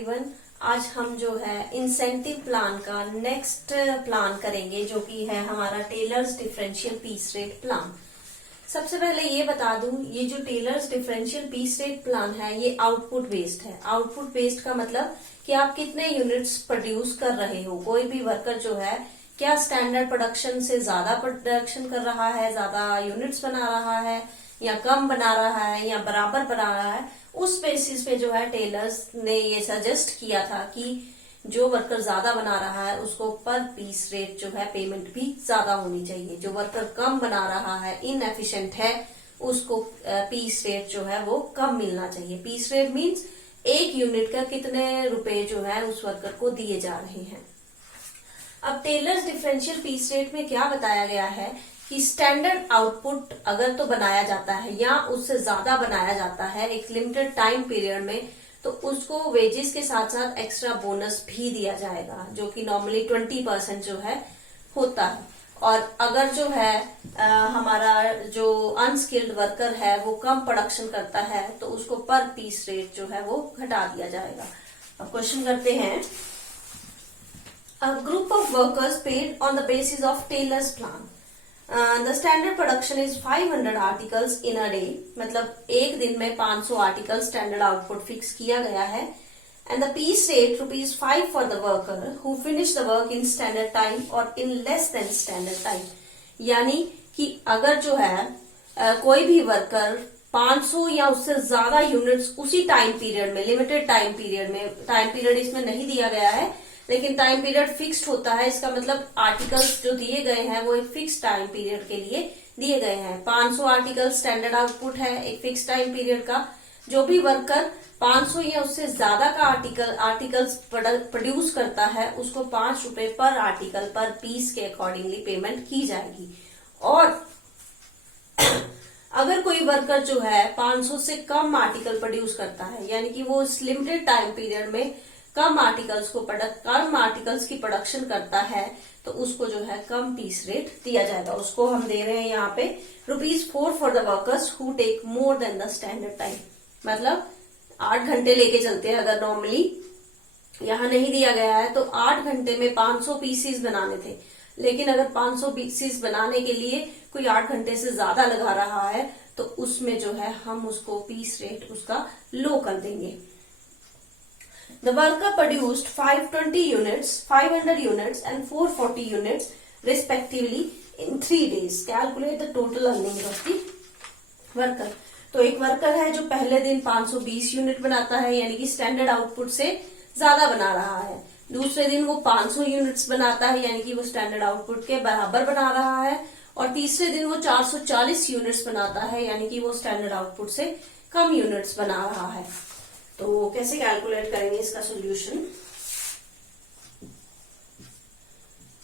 Everyone. आज हम जो है इंसेंटिव प्लान का नेक्स्ट प्लान करेंगे, जो कि है हमारा Taylor's differential piece rate plan. सबसे पहले ये बता दूं, ये जो Taylor's differential piece rate plan है ये आउटपुट बेस्ड है। आउटपुट बेस्ड का मतलब कि आप कितने यूनिट्स प्रोड्यूस कर रहे हो। कोई भी वर्कर जो है क्या स्टैंडर्ड प्रोडक्शन से ज्यादा प्रोडक्शन कर रहा है, ज्यादा यूनिट्स बना रहा है, या कम बना रहा है, या बराबर बना रहा है। उस बेसिस पे जो है टेलर्स ने ये सजेस्ट किया था कि जो वर्कर ज्यादा बना रहा है उसको पर पीस रेट जो है पेमेंट भी ज्यादा होनी चाहिए। जो वर्कर कम बना रहा है, इनएफिशिएंट है, उसको पीस रेट जो है वो कम मिलना चाहिए। पीस रेट मीन्स एक यूनिट का कितने रुपए जो है उस वर्कर को दिए जा रहे हैं। अब टेलर्स डिफरेंशियल पीस रेट में क्या बताया गया है कि स्टैंडर्ड आउटपुट अगर तो बनाया जाता है या उससे ज्यादा बनाया जाता है एक लिमिटेड टाइम पीरियड में, तो उसको वेजेस के साथ साथ एक्स्ट्रा बोनस भी दिया जाएगा, जो कि नॉर्मली 20% जो है होता है। और अगर जो है हमारा जो अनस्किल्ड वर्कर है वो कम प्रोडक्शन करता है तो उसको पर पीस रेट जो है वो घटा दिया जाएगा। अब क्वेश्चन करते हैं। A group of workers paid on the basis of Taylor's plan. The standard production is 500 articles in a day. मतलब एक दिन में 500 आर्टिकल स्टैंडर्ड आउटपुट फिक्स किया गया है। And the piece rate ₹5 for the worker who finished the work in standard time or in less than standard time. यानी कि अगर जो है कोई भी वर्कर 500 या उससे ज्यादा यूनिट्स उसी टाइम पीरियड में, लिमिटेड टाइम पीरियड में, टाइम पीरियड इसमें नहीं दिया गया है लेकिन टाइम पीरियड फिक्स्ड होता है। इसका मतलब आर्टिकल्स जो दिए गए हैं वो एक फिक्स टाइम पीरियड के लिए दिए गए हैं। 500 आर्टिकल स्टैंडर्ड आउटपुट है एक फिक्स टाइम पीरियड का। जो भी वर्कर 500 या उससे ज्यादा का आर्टिकल्स प्रोड्यूस करता है उसको ₹5 पर आर्टिकल पर पीस के अकॉर्डिंगली पेमेंट की जाएगी। और अगर कोई वर्कर जो है 500 से कम आर्टिकल प्रोड्यूस करता है, यानी कि वो इस लिमिटेड टाइम पीरियड में कम आर्टिकल्स की प्रोडक्शन करता है, तो उसको जो है कम पीस रेट दिया जाएगा। उसको हम दे रहे हैं यहाँ पे ₹4 for the workers who take more than the standard time. मतलब 8 घंटे लेके चलते हैं। अगर नॉर्मली यहाँ नहीं दिया गया है तो 8 घंटे में 500 पीसीस बनाने थे, लेकिन अगर 500 पीसीस बनाने के लिए कोई 8 घंटे से ज्यादा लगा रहा है तो उसमें जो है हम उसको पीस रेट उसका लो कर देंगे। The worker produced 520 units, 500 units and 440 units respectively in 3 days. Calculate the total earnings of the worker. तो एक वर्कर है जो पहले दिन 520 यूनिट बनाता है, यानी कि स्टैंडर्ड आउटपुट से ज्यादा बना रहा है। दूसरे दिन वो 500 यूनिट्स बनाता है, यानी कि वो स्टैंडर्ड आउटपुट के बराबर बना रहा है। और तीसरे दिन वो 440 यूनिट्स बनाता है, यानी कि वो स्टैंडर्ड आउटपुट से कम यूनिट्स बना रहा है। तो कैसे कैलकुलेट करेंगे इसका सॉल्यूशन?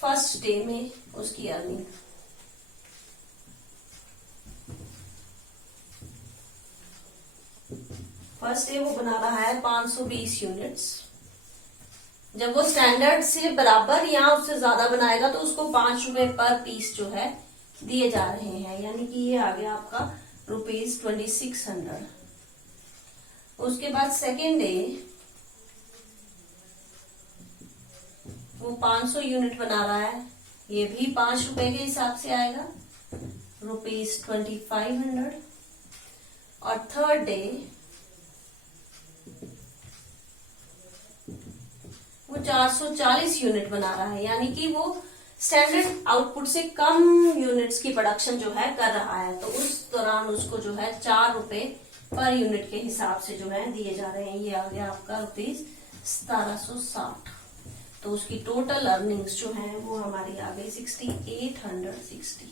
फर्स्ट डे में उसकी अर्निंग, फर्स्ट डे वो बना रहा है 520 यूनिट्स। जब वो स्टैंडर्ड से बराबर या उससे ज्यादा बनाएगा तो उसको ₹5 पर पीस जो है दिए जा रहे हैं, यानी कि ये आ गया आपका ₹2600। उसके बाद सेकेंड डे वो 500 यूनिट बना रहा है, ये भी ₹5 के हिसाब से आएगा, ₹2500। और थर्ड डे वो 440 यूनिट बना रहा है, यानी कि वो स्टैंडर्ड आउटपुट से कम यूनिट्स की प्रोडक्शन जो है कर रहा है। तो उस दौरान उसको जो है ₹4 पर यूनिट के हिसाब से जो है दिए जा रहे हैं। ये आ गया आपका ₹1760। तो उसकी टोटल अर्निंग्स जो है वो हमारी आ गई 6860।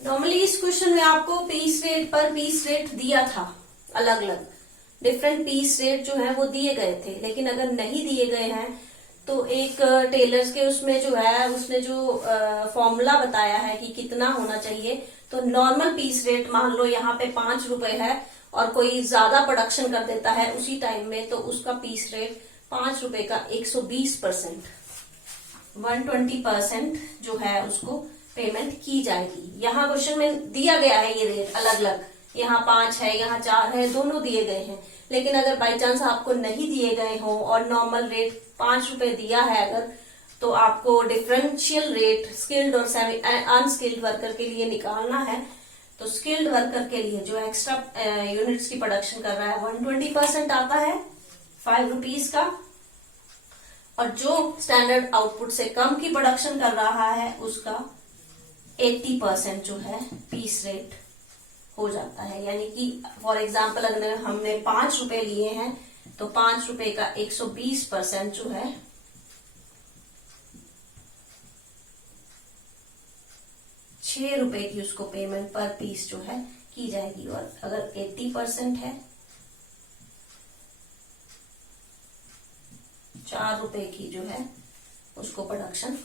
नॉर्मली इस क्वेश्चन में आपको पीस रेट पर पीस रेट दिया था, अलग अलग डिफरेंट पीस रेट जो है वो दिए गए थे। लेकिन अगर नहीं दिए गए हैं तो एक टेलर्स के उसमें जो है उसने जो फॉर्मूला बताया है कि कितना होना चाहिए। तो नॉर्मल पीस रेट मान लो यहाँ पे ₹5 है और कोई ज्यादा प्रोडक्शन कर देता है उसी टाइम में, तो उसका पीस रेट ₹5 का 120%, 120% जो है उसको पेमेंट की जाएगी। यहाँ क्वेश्चन में दिया गया है ये रेट अलग अलग, यहाँ 5 है, यहाँ 4 है, दोनों दिए गए हैं। लेकिन अगर बाई चांस आपको नहीं दिए गए हो और नॉर्मल रेट 5 रुपए दिया है अगर, तो आपको डिफरेंशियल रेट स्किल्ड और सेमी अनस्किल्ड वर्कर के लिए निकालना है। तो स्किल्ड वर्कर के लिए जो एक्स्ट्रा यूनिट्स की प्रोडक्शन कर रहा है 120% आता है 5 रुपीज का, और जो स्टैंडर्ड आउटपुट से कम की प्रोडक्शन कर रहा है उसका 80% जो है पीस रेट हो जाता है। यानी कि फॉर एग्जाम्पल अगर हमने 5 रुपए लिए हैं तो 5 रुपए का 120% जो है 6 रुपए की उसको पेमेंट पर पीस जो है की जाएगी। और अगर 80% है 4 रुपए की जो है उसको प्रोडक्शन,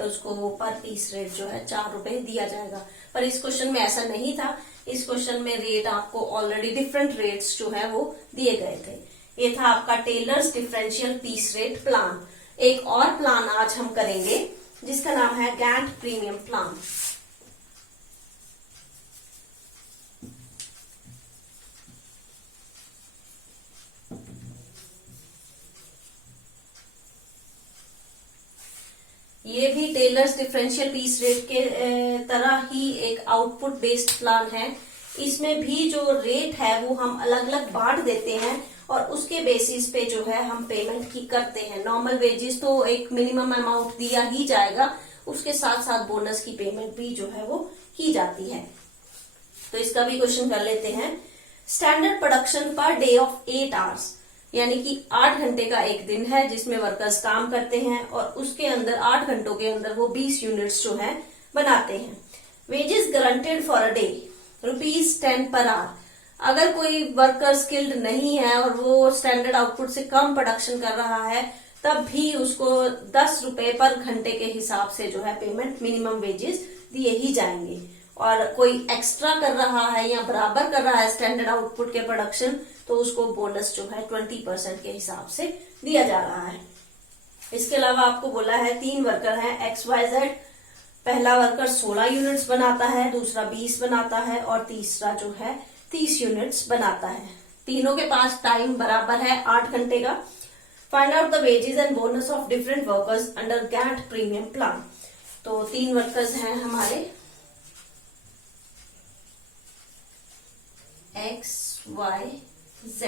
उसको पर पीस रेट जो है 4 रुपए दिया जाएगा। पर इस क्वेश्चन में ऐसा नहीं था, इस क्वेश्चन में रेट आपको ऑलरेडी डिफरेंट रेट्स जो है वो दिए गए थे। ये था आपका Taylor's differential piece rate plan. एक और प्लान आज हम करेंगे जिसका नाम है गैंट प्रीमियम प्लान। ये भी टेलर्स डिफरेंशियल पीस रेट के तरह ही एक आउटपुट बेस्ड प्लान है। इसमें भी जो रेट है वो हम अलग अलग बांट देते हैं और उसके बेसिस पे जो है हम पेमेंट की करते हैं। नॉर्मल वेजेस तो एक मिनिमम अमाउंट दिया ही जाएगा, उसके साथ साथ बोनस की पेमेंट भी जो है वो की जाती है। तो इसका भी क्वेश्चन कर लेते हैं। Standard production per day of 8 hours, यानी कि 8 घंटे का एक दिन है जिसमें वर्कर्स काम करते हैं और उसके अंदर 8 घंटों के अंदर वो 20 यूनिट्स जो है बनाते हैं। Wages guaranteed for a day ₹10 per hour. अगर कोई वर्कर स्किल्ड नहीं है और वो स्टैंडर्ड आउटपुट से कम प्रोडक्शन कर रहा है तब भी उसको 10 रुपए पर घंटे के हिसाब से जो है पेमेंट मिनिमम वेजेस दिए ही जाएंगे। और कोई एक्स्ट्रा कर रहा है या बराबर कर रहा है स्टैंडर्ड आउटपुट के प्रोडक्शन तो उसको बोनस जो है 20% के हिसाब से दिया जा रहा है। इसके अलावा आपको बोला है 3 वर्कर हैं XYZ। पहला वर्कर 16 यूनिट्स बनाता है, दूसरा 20 बनाता है और तीसरा जो है 30 यूनिट्स बनाता है। तीनों के पास टाइम बराबर है 8 घंटे का। Find out the wages and bonus of different workers under Gantt premium plan. तो 3 वर्कर्स हैं हमारे XYZ।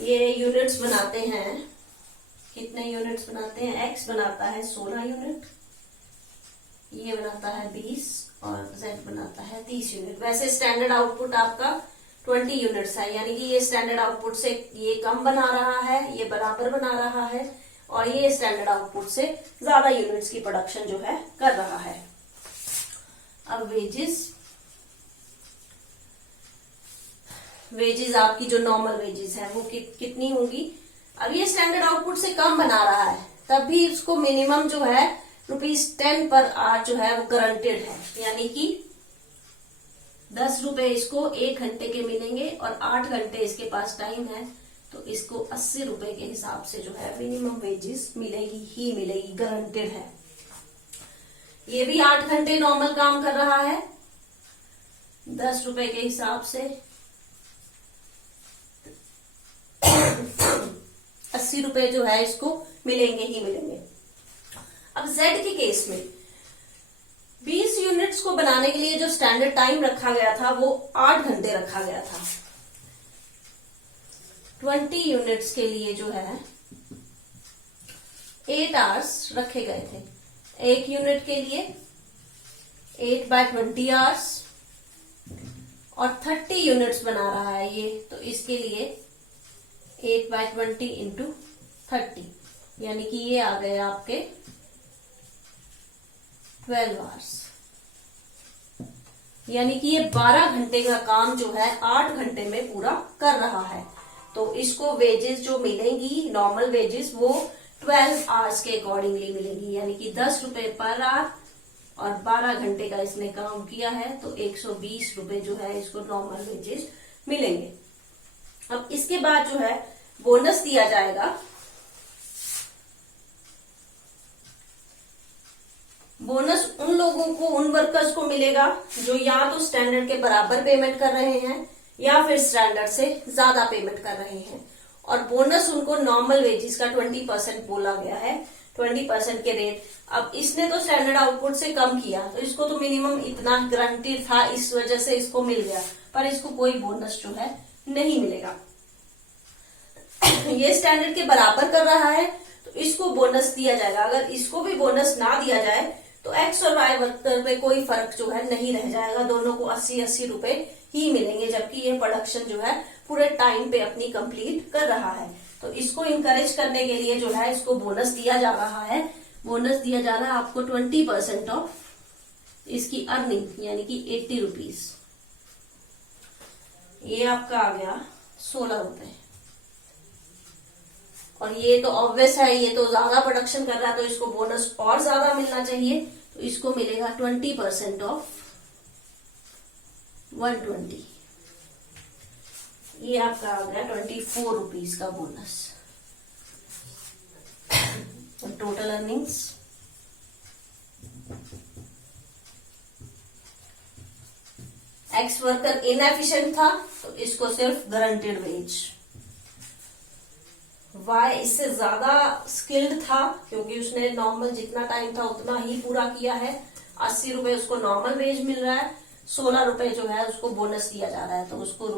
ये यूनिट्स बनाते हैं, कितने यूनिट्स बनाते हैं? X बनाता है 16 यूनिट, ये बनाता है 20 और Z बनाता है 30 यूनिट। वैसे स्टैंडर्ड आउटपुट आपका 20 यूनिट्स है, यानी कि ये स्टैंडर्ड आउटपुट से ये कम बना रहा है, ये बराबर बना रहा है और ये स्टैंडर्ड आउटपुट से ज्यादा यूनिट्स की प्रोडक्शन जो है कर रहा है। अब वेजेस आपकी जो नॉर्मल वेजेस है वो कितनी होंगी? अब ये स्टैंडर्ड आउटपुट से कम बना रहा है तब भी उसको मिनिमम जो है ₹10 पर आवर जो है वो गारंटेड है, यानी कि 10 रुपए इसको 1 घंटे के मिलेंगे और 8 घंटे इसके पास टाइम है तो इसको 80 रुपए के हिसाब से जो है मिनिमम वेजेस मिलेगी ही मिलेगी, गारंटेड है। ये भी 8 घंटे नॉर्मल काम कर रहा है, 10 रुपए के हिसाब से 80 रुपए जो है इसको मिलेंगे ही मिलेंगे। अब Z के केस में 20 यूनिट्स को बनाने के लिए जो स्टैंडर्ड टाइम रखा गया था वो 8 घंटे रखा गया था। 20 यूनिट्स के लिए जो है 8 आवर्स रखे गए थे। एक यूनिट के लिए 8/20 आवर्स और 30 यूनिट्स बना रहा है ये, तो इसके लिए 8/20 इंटू 30, यानी कि ये आ गए आपके 12 आवर्स। यानी कि ये 12 घंटे का काम जो है 8 घंटे में पूरा कर रहा है। तो इसको वेजेस जो मिलेंगी नॉर्मल वेजेस वो 12 आवर्स के अकॉर्डिंगली मिलेंगी, यानी कि 10 रुपए पर आवर और 12 घंटे का इसने काम किया है तो 120 रुपए जो है इसको नॉर्मल वेजेस मिलेंगे। अब इसके बाद जो है बोनस दिया जाएगा। बोनस उन लोगों को, उन वर्कर्स को मिलेगा जो या तो स्टैंडर्ड के बराबर पेमेंट कर रहे हैं या फिर स्टैंडर्ड से ज्यादा पेमेंट कर रहे हैं। और बोनस उनको नॉर्मल वेजेस का 20% बोला गया है, 20% के रेट। अब इसने तो स्टैंडर्ड आउटपुट से कम किया, तो इसको तो मिनिमम इतना गारंटीड था, इस वजह से इसको मिल गया, पर इसको कोई बोनस जो है नहीं मिलेगा। ये स्टैंडर्ड के बराबर कर रहा है तो इसको बोनस दिया जाएगा। अगर इसको भी बोनस ना दिया जाए तो एक्स और वाई वर्कर पे कोई फर्क जो है नहीं रह जाएगा, दोनों को 80-80 रुपए ही मिलेंगे, जबकि ये प्रोडक्शन जो है पूरे टाइम पे अपनी कंप्लीट कर रहा है। तो इसको इंकरेज करने के लिए जो है इसको बोनस दिया जा रहा है। बोनस दिया जा रहा है आपको 20% ऑफ इसकी अर्निंग, यानी कि 80 रुपीज। ये आपका आ गया 16 रुपए। और ये तो ऑब्वियस है, ये तो ज्यादा प्रोडक्शन कर रहा है तो इसको बोनस और ज्यादा मिलना चाहिए, तो इसको मिलेगा 20% ऑफ 120। ये आपका आ गया 24 रुपीज का बोनस। और total earnings x worker inefficient था तो इसको सिर्फ गारंटेड वेज। वाई इससे ज्यादा स्किल्ड था क्योंकि उसने नॉर्मल जितना टाइम था उतना ही पूरा किया है, 80 रुपए उसको नॉर्मल वेज मिल रहा है, 16 रुपए जो है उसको बोनस दिया जा रहा है, तो उसको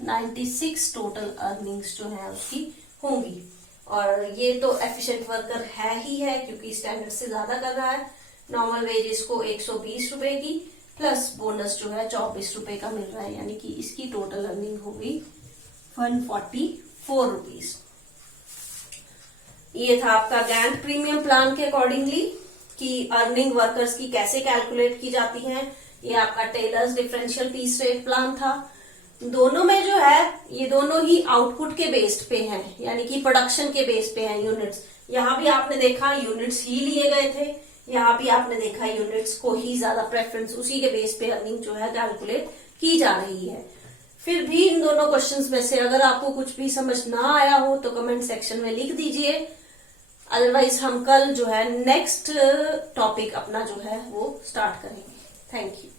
₹96 टोटल अर्निंग्स जो है उसकी होंगी। और ये तो एफिशिएंट वर्कर है ही है क्योंकि स्टैंडर्ड से ज्यादा कर रहा है। नॉर्मल वेज इसको 120 रुपए की प्लस बोनस जो है 24 रुपए का मिल रहा है, यानी कि इसकी टोटल अर्निंग होगी 144 रुपीज। ये था आपका गैंट प्रीमियम प्लान के अकॉर्डिंगली कि अर्निंग वर्कर्स की कैसे कैलकुलेट की जाती है। ये आपका Taylor's differential piece rate plan था। दोनों में जो है ये दोनों ही आउटपुट के बेस्ड पे हैं, यानी कि प्रोडक्शन के बेस पे हैं यूनिट्स। यहाँ भी आपने देखा यूनिट्स ही लिए गए थे, यहाँ भी आपने देखा यूनिट्स को ही ज्यादा प्रेफरेंस, उसी के बेस पे अर्निंग जो है कैलकुलेट की जा रही है। फिर भी इन दोनों क्वेश्चंस में से अगर आपको कुछ भी समझ ना आया हो तो कमेंट सेक्शन में लिख दीजिए, अदरवाइज हम कल जो है नेक्स्ट टॉपिक अपना जो है वो स्टार्ट करेंगे। Thank you.